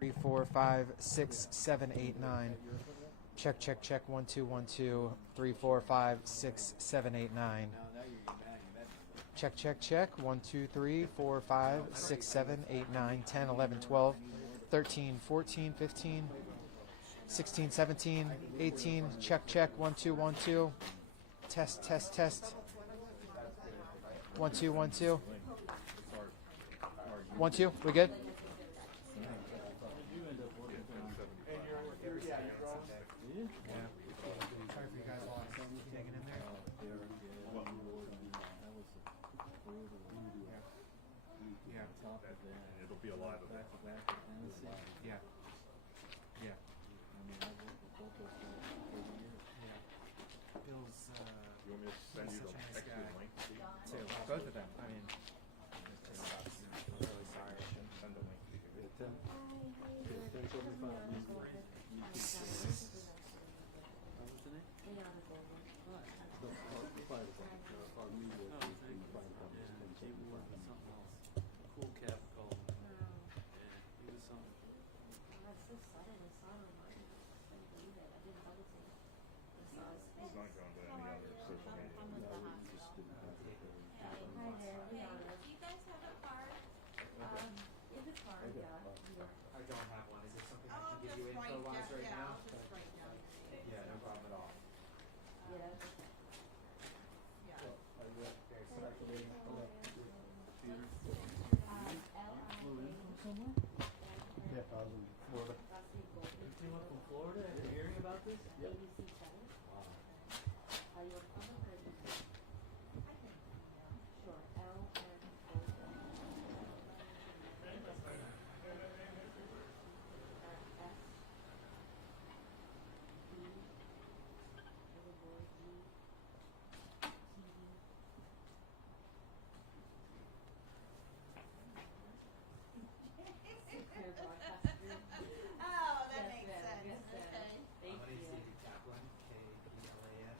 3, 4, 5, 6, 7, 8, 9. Check, check, check. 1, 2, 1, 2, 3, 4, 5, 6, 7, 8, 9. Check, check, check. 1, 2, 3, 4, 5, 6, 7, 8, 9, 10, 11, 12, 13, 14, 15, 16, 17, 18. Check, check. 1, 2, 1, 2. Test, test, test. 1, 2, 1, 2. 1, 2. We good? It'll be a lot of that. Yeah. Yeah. Bill's You want me to send you the such a nice extra guy. link? Too. Both of them. I mean, I'm really sorry. I shouldn't Send the link to you. Cool cat called him. Yeah, he was something. He's not going to any other social media. Hi there, do you guys have a card? Is a card, yeah. I don't have one. Is there something I I'll can give just you write info-wise down, right yeah, now? I'll just write down. Yeah, no problem at all. Yeah. Okay, sorry for waiting. Hold up. Yeah, I was in Florida. You came up from Florida after hearing about this? Oh, that makes sense, okay. My name's David Kaplan, K-E-L-A-N.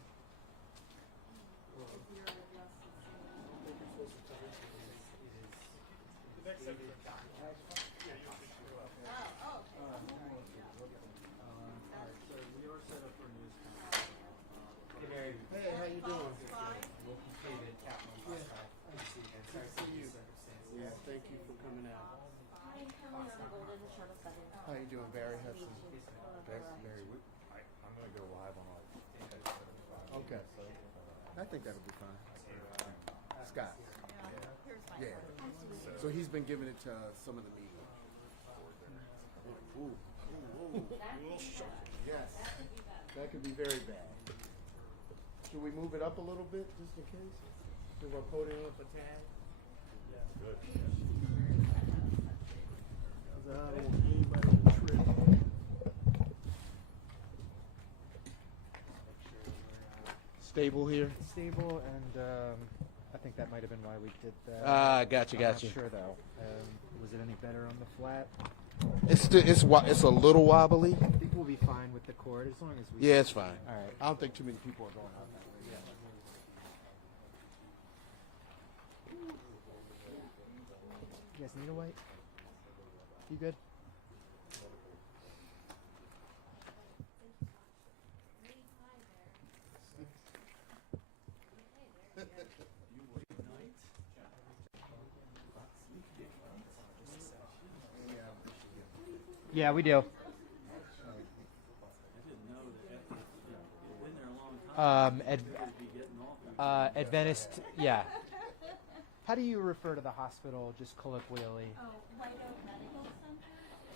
Hey, how you doing? David Kaplan. Good to see you again. Sorry for the circumstances. Yeah, thank you for coming out. How you doing, Barry Hudson? That's Barry. I'm going to go live on our. Okay. I think that'll be fine. Scott. Yeah. So he's been giving it to some of the media. Ooh. Ooh. Yes. That could be very bad. Should we move it up a little bit just in case? Move our podium up a tad? Good. I don't want anybody to trip. Stable here? Stable, and I think that might have been why we did that. Gotcha. I'm not sure though. Was it any better on the flat? It's a little wobbly. I think we'll be fine with the cord as long as we. Yeah, it's fine. All right. I don't think too many people are going out that way. Yeah. You guys need a white? You good? Yeah, we do. I didn't know that after you've been there a long time, you'd be getting off. Adventist, yeah. How do you refer to the hospital, just colloquially? Oh, White Oak Medical Center?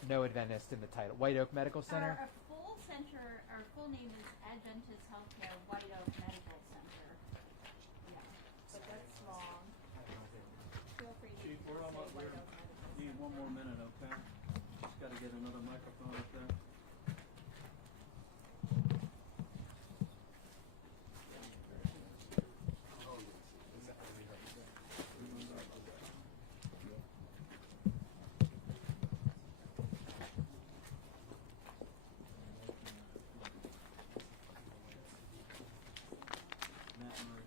No Adventist in the title. White Oak Medical Center? Our full center, our full name is Adventist Healthcare White Oak Medical Center. Yeah, but that's long. Feel free to Chief, say we're almost, White Oak Medical Center. need one more minute, okay? Just gotta get another microphone up there. Matt Murray.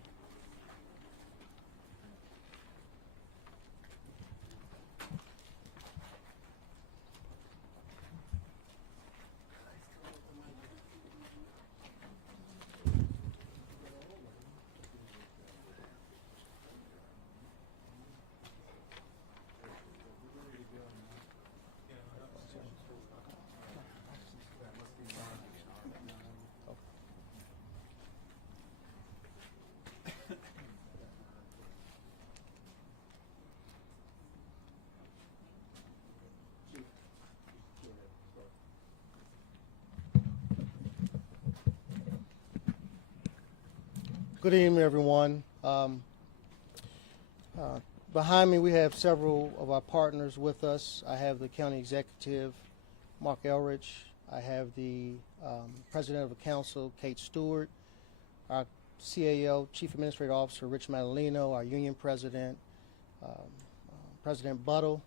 Good evening, everyone. Behind me, we have several of our partners with us. I have the county executive, Mark Elrich. I have the president of the council, Kate Stewart. Our CAO, Chief Administrative Officer, Rich Madalino. Our union president, President Buttle,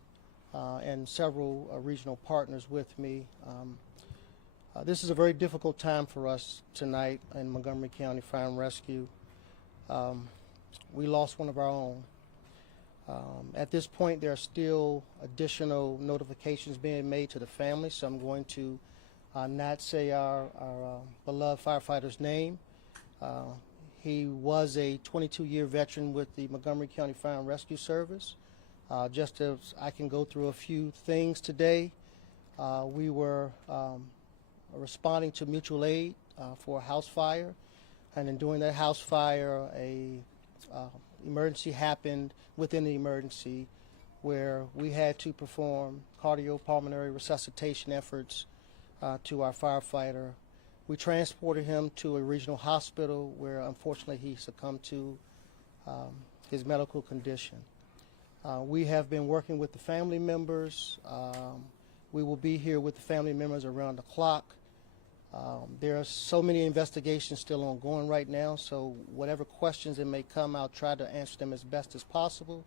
and several regional partners with me. This is a very difficult time for us tonight in Montgomery County Fire and Rescue. We lost one of our own. At this point, there are still additional notifications being made to the family, so I'm going to not say our beloved firefighter's name. He was a 22-year veteran with the Montgomery County Fire and Rescue Service. Just as I can go through a few things today, we were responding to mutual aid for a house fire, and in doing that house fire, a emergency happened within the emergency where we had to perform cardiopulmonary resuscitation efforts to our firefighter. We transported him to a regional hospital where unfortunately he succumbed to his medical condition. We have been working with the family members. We will be here with the family members around the clock. There are so many investigations still ongoing right now, so whatever questions that may come, I'll try to answer them as best as possible.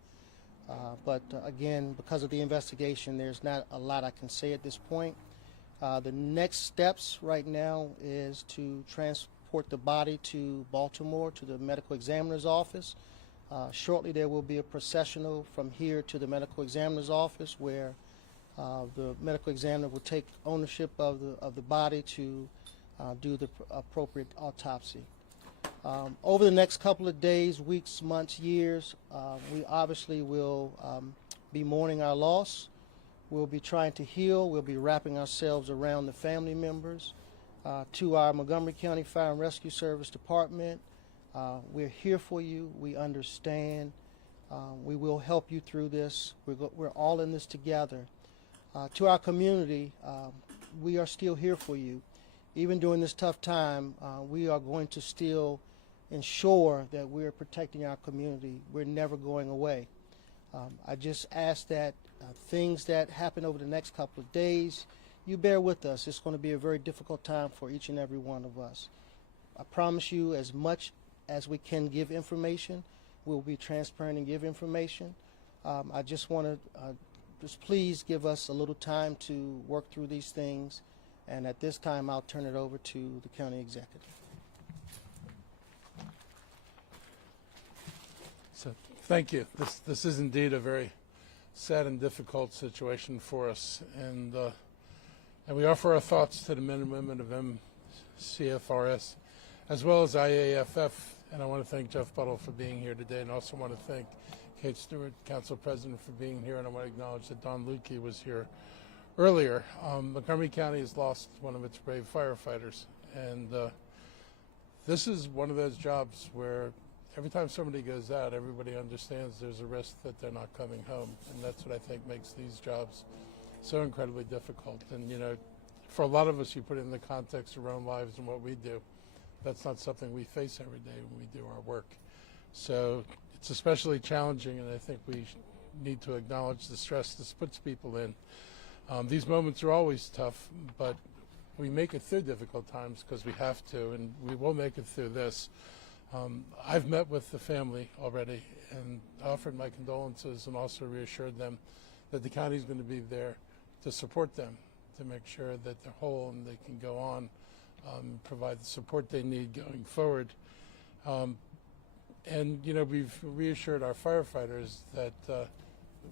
But again, because of the investigation, there's not a lot I can say at this point. The next steps right now is to transport the body to Baltimore to the medical examiner's office. Shortly there will be a processional from here to the medical examiner's office where the medical examiner will take ownership of the body to do the appropriate autopsy. Over the next couple of days, weeks, months, years, we obviously will be mourning our loss. We'll be trying to heal. We'll be wrapping ourselves around the family members. To our Montgomery County Fire and Rescue Service Department, we're here for you. We understand. We will help you through this. We're all in this together. To our community, we are still here for you. Even during this tough time, we are going to still ensure that we're protecting our community. We're never going away. I just ask that things that happen over the next couple of days, you bear with us. It's going to be a very difficult time for each and every one of us. I promise you, as much as we can give information, we'll be transparent and give information. I just want to just please give us a little time to work through these things. And at this time, I'll turn it over to the county executive. So, thank you. This is indeed a very sad and difficult situation for us, and we offer our thoughts to the men and women of MCFRS, as well as IAFF. And I want to thank Jeff Buttle for being here today, and also want to thank Kate Stewart, Council President, for being here, and I want to acknowledge that Don Lukey was here earlier. Montgomery County has lost one of its brave firefighters, and this is one of those jobs where every time somebody goes out, everybody understands there's a risk that they're not coming home, and that's what I think makes these jobs so incredibly difficult. And, you know, for a lot of us, you put it in the context of our own lives and what we do. That's not something we face every day when we do our work. So it's especially challenging, and I think we need to acknowledge the stress this puts people in. These moments are always tough, but we make it through difficult times because we have to, and we will make it through this. I've met with the family already and offered my condolences and also reassured them that the county is going to be there to support them, to make sure that they're whole and they can go on, provide the support they need going forward. And, you know, we've reassured our firefighters that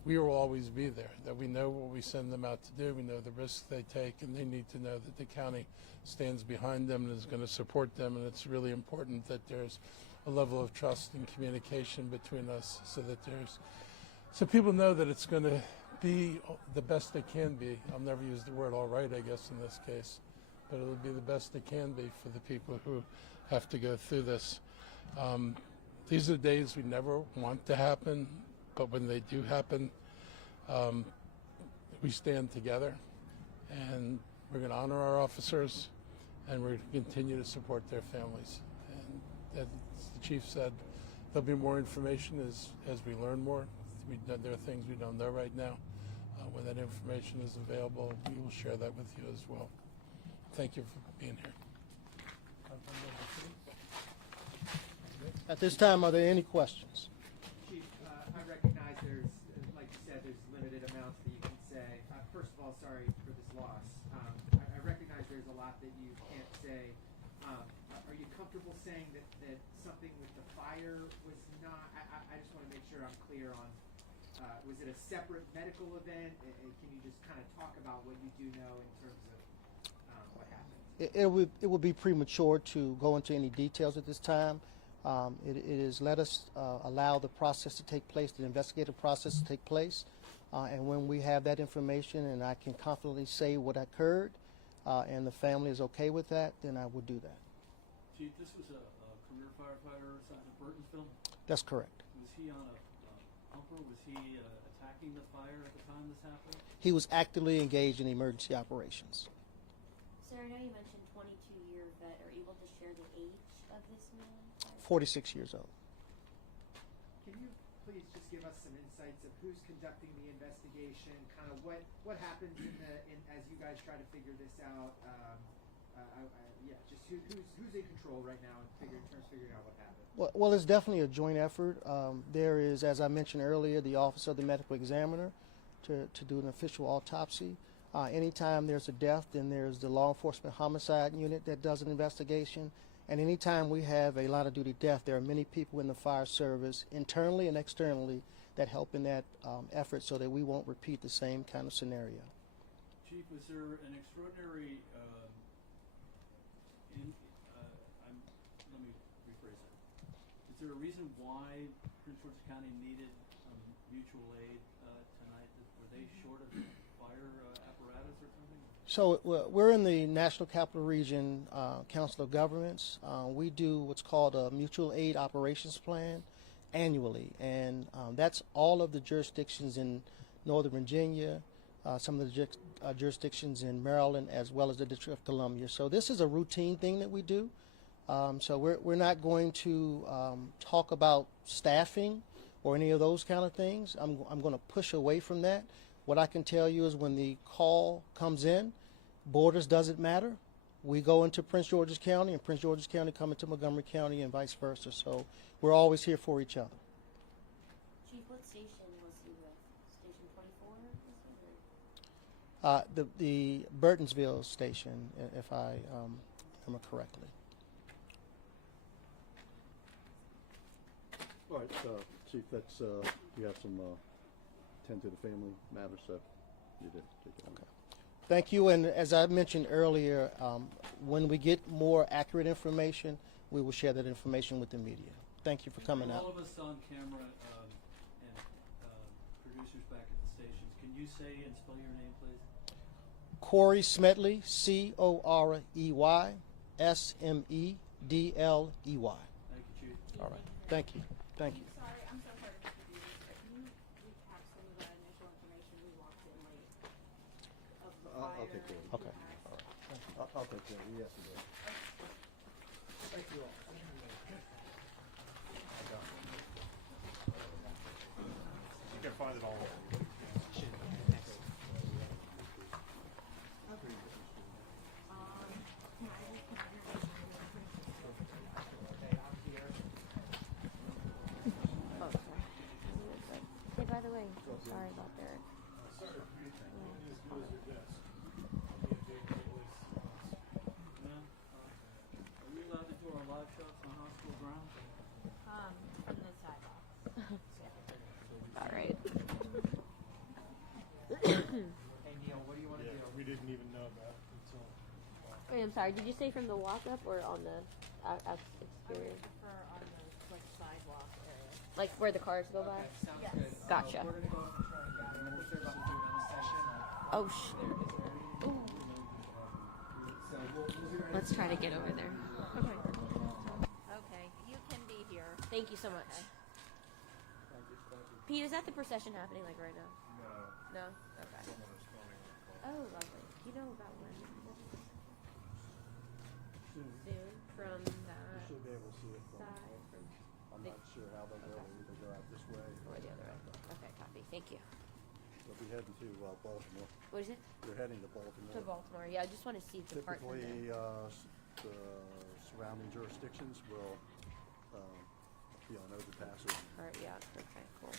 we will always be there, that we know what we send them out to do, we know the risks they take, and they need to know that the county stands behind them and is going to support them. And it's really important that there's a level of trust and communication between us so people know that it's going to be the best it can be. I'll never use the word all right, I guess, in this case, but it'll be the best it can be for the people who have to go through this. These are days we never want to happen, but when they do happen, we stand together, and we're going to honor our officers, and we're going to continue to support their families. And that's the chief said, there'll be more information as we learn more. There are things we don't know right now. When that information is available, we will share that with you as well. Thank you for being here. At this time, are there any questions? Chief, I recognize there's, like you said, there's limited amounts that you can say. First of all, sorry for this loss. I recognize there's a lot that you can't say. Are you comfortable saying that something with the fire was not, I just want to make sure I'm clear on, was it a separate medical event? Can you just kind of talk about what you do know in terms of what happened? It would be premature to go into any details at this time. It is let us allow the process to take place, the investigative process to take place, and when we have that information and I can confidently say what occurred, and the family is okay with that, then I would do that. Chief, this was a career firefighter or something, Burtonsville? That's correct. Was he on a pumper? Was he attacking the fire at the time this happened? He was actively engaged in emergency operations. Sir, I know you mentioned 22-year vet. Are you able to share the age of this man? 46 years old. Can you please just give us some insights of who's conducting the investigation, kind of what happens as you guys try to figure this out? Just who's in control right now in terms of figuring out what happened? Well, it's definitely a joint effort. There is, as I mentioned earlier, the Office of the Medical Examiner to do an official autopsy. Anytime there's a death, then there's the Law Enforcement Homicide Unit that does an investigation. And anytime we have a line of duty death, there are many people in the fire service, internally and externally, that help in that effort so that we won't repeat the same kind of scenario. Chief, was there an extraordinary, let me rephrase that. Is there a reason why Prince George's County needed mutual aid tonight? Were they short of fire apparatus or something? So we're in the National Capital Region Council of Governments. We do what's called a mutual aid operations plan annually, and that's all of the jurisdictions in Northern Virginia, some of the jurisdictions in Maryland, as well as the District of Columbia. So this is a routine thing that we do. So we're not going to talk about staffing or any of those kind of things. I'm going to push away from that. What I can tell you is when the call comes in, borders doesn't matter. We go into Prince George's County, and Prince George's County come into Montgomery County, and vice versa. So we're always here for each other. Chief, what station was he with? Station 24? The Burtonsville station, if I remember correctly. All right, Chief, that's, you have some, tend to the family matters, so you did take it. Okay. Thank you, and as I mentioned earlier, when we get more accurate information, we will share that information with the media. Thank you for coming out. All of us on camera and producers back at the stations, can you say and spell your name, please? Corey Smedley, Corey Smedley. Thank you, Chief. All right. Thank you. Thank you. Sorry, I'm so sorry to do this, but can you recap some of the initial information we walked in late of the fire? I'll take care of it. Okay. All right. I'll take care of it. Yes, it is. Thank you all. You can find it all. Hey, by the way, sorry about Derek. Are we allowed to do our live shots on hospital grounds? On the sidewalk. All right. Hey Neil, what do you want to do? We didn't even know that until. Wait, I'm sorry. Did you say from the walk-up or on the exterior? Prefer on the sidewalk area. Like where the cars go by? Okay, sounds Yes. good. Gotcha. We're gonna go and try and gather. I think they're about to do another session. Oh, There it is. So we'll let's try to get over there. Okay, you can be here. Thank you so much. Pete, is that the procession happening like right now? No. No? Okay. Oh, lovely. Do you know about when? Soon. From that Should be able to see it. side? From sure how they'll go. They either go out this way Or the other way. Okay, copy. Thank you. they'll be heading to Baltimore. What is it? They're heading to Baltimore. To Baltimore. Yeah, I just want to see the department. Typically, the surrounding jurisdictions will be on overpasses. Or, yeah. Okay. Cool.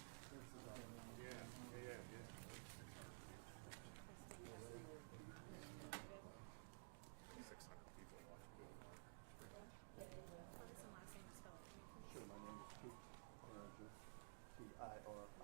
Sure, my name is Keith. T-I-R.